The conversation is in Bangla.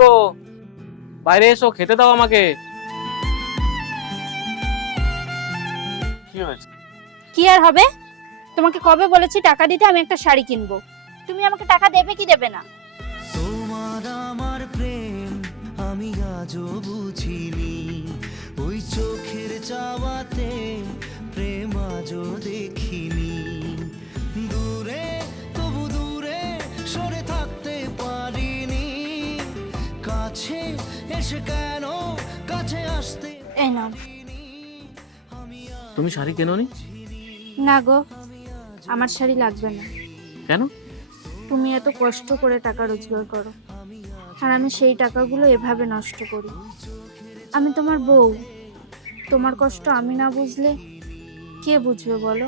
গো। বাইরে এসো খেতে দাও আমাকে। কি হয়েছে? কি আর হবে? তোমাকে কবে বলেছি টাকা দিতে আমি একটা শাড়ি কিনবো। তুমি আমাকে টাকা দেবে কি দেবে না? তোমার আমার প্রেম আমি আজও বুঝিনি। ওই চোখের চাওয়াতে প্রেম আজও কাছে এসে কেন কাছে আসতে? এই নাও। তুমি শাড়ি কেননি? না গো আমার শাড়ি লাগবে না। কেন? তুমি এত কষ্ট করে টাকা রোজগার করো আর আমি সেই টাকাগুলো এভাবে নষ্ট করি। আমি তোমার বউ তোমার কষ্ট আমি না বুঝলে কে বুঝবে বলো?